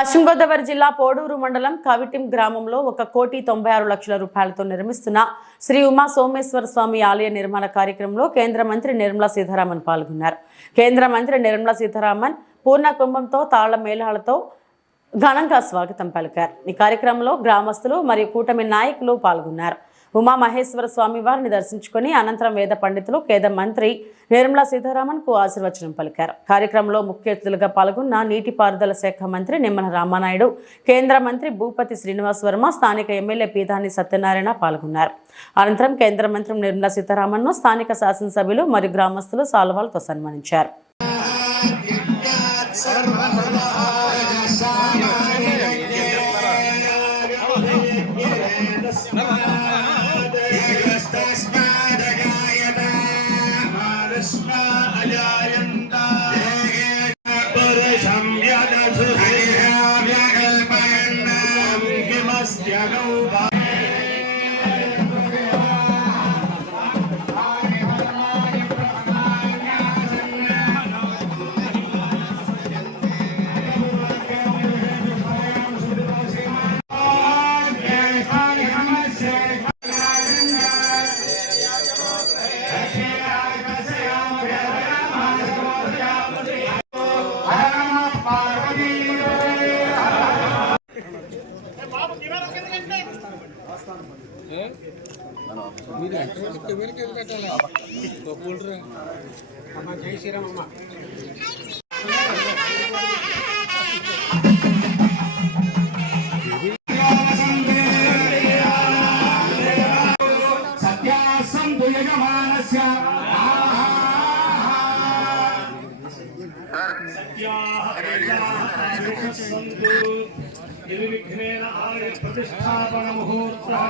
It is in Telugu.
పశ్చిమ గోదావరి జిల్లా పోడూరు మండలం కవిటిం గ్రామంలో 1,96,00,000 రూపాయలతో నిర్మిస్తున్న శ్రీ ఉమా సోమేశ్వర స్వామి ఆలయ నిర్మాణ కార్యక్రమంలో కేంద్ర మంత్రి నిర్మలా సీతారామన్ పాల్గొన్నారు. కేంద్ర మంత్రి నిర్మలా సీతారామన్ పూర్ణ కుంభంతో తాళ మేళాలతో ఘనంగా స్వాగతం పలికారు. ఈ కార్యక్రమంలో గ్రామస్తులు మరియు కూటమి నాయకులు పాల్గొన్నారు. ఉమా మహేశ్వర స్వామి వారిని దర్శించుకుని అనంతరం వేద పండితులు కేంద్ర మంత్రి నిర్మలా సీతారామన్ కు ఆశీర్వచనం పలికారు. కార్యక్రమంలో ముఖ్య అతిథులుగా పాల్గొన్న నీటిపారుదల శాఖ మంత్రి నిమ్మల రామానాయుడు, కేంద్ర మంత్రి భూపతి శ్రీనివాస్ వర్మ, స్థానిక ఎమ్మెల్యే పీతాని సత్యనారాయణ పాల్గొన్నారు. అనంతరం కేంద్ర మంత్రి నిర్మలా సీతారామన్ ను స్థానిక శాసనసభ్యులు మరియు గ్రామస్తులు సాల్వాలతో సన్మానించారు. జై శ్రీరామమ్మ. నిర్విఘ్నేన ఆలయ ప్రతిష్టాపన ముహూర్తః